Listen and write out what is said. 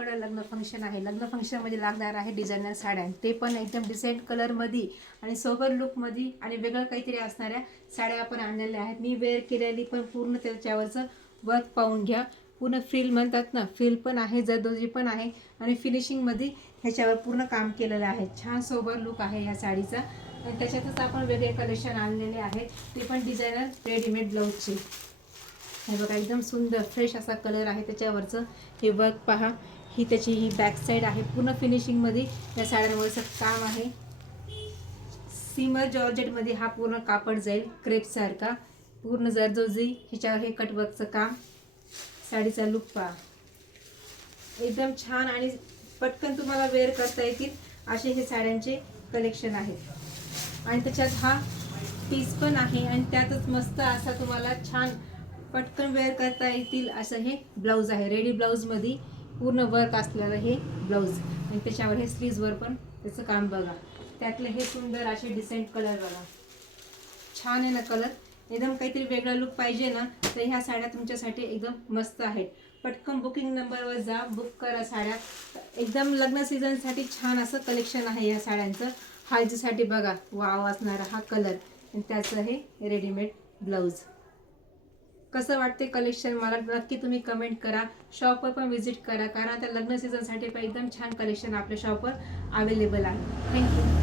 आपल्याकडे लग्न फंक्शन आहे. लग्न फंक्शनमध्ये लागणार आहे डिझायनर साड्या, ते पण एकदम डिसेंट कलरमध्ये आणि सोबर लुकमध्ये आणि वेगळं काहीतरी असणाऱ्या साड्या आपण आणलेल्या आहेत. मी वेअर केलेली पण पूर्ण त्याच्यावरचं वर्क पाहून घ्या. पूर्ण फ्रिल म्हणतात ना, फ्रिल पण आहे, जरदोजी पण आहे आणि फिनिशिंगमध्ये ह्याच्यावर पूर्ण काम केलेलं आहे. छान सोबर लुक आहे ह्या साडीचा आणि त्याच्यातच आपण वेगळे कलेक्शन आणलेले आहेत, ते पण डिझायनर रेडीमेड ब्लाऊजचे. हे बघा एकदम सुंदर फ्रेश असा कलर आहे त्याच्यावरचं. हे वर्क पहा, ही त्याची ही बॅक साईड आहे. पूर्ण फिनिशिंगमध्ये या साड्यांवरचं काम आहे. सिमर जॉर्जेटमध्ये हा पूर्ण कापड जाईल क्रेपसारखा, पूर्ण जरदोजी ह्याच्यावर हे कटवर्कचं काम. साडीचा लुक पहा, एकदम छान आणि पटकन तुम्हाला वेअर करता येतील असे हे साड्यांचे कलेक्शन आहेत. आणि त्याच्यात हा पीस पण आहे आणि त्यातच मस्त असा तुम्हाला छान पटकन वेअर करता येतील असं हे ब्लाऊज आहे. रेडी ब्लाऊजमध्ये पूर्ण वर्क असलेलं हे ब्लाऊज आणि त्याच्यावर हे स्लीव्जवर पण त्याचं काम बघा. त्यातले हे सुंदर असे डिसेंट कलर बघा, छान आहे ना कलर. एकदम काहीतरी वेगळा लुक पाहिजे ना, तर ह्या साड्या तुमच्यासाठी एकदम मस्त आहेत. पटकन बुकिंग नंबरवर जा, बुक करा साड्या. एकदम लग्न सीझनसाठी छान असं कलेक्शन आहे या साड्यांचं. हळदीसाठी बघा वाव असणारा हा कलर आणि त्याचं हे रेडीमेड ब्लाऊज. कसं वाटते कलेक्शन मला नक्की तुम्ही कमेंट करा. शॉपवर पण व्हिजिट करा, कारण आता लग्न सीझनसाठी पण एकदम छान कलेक्शन आपल्या शॉपवर अवेलेबल आहे. थँक्यू.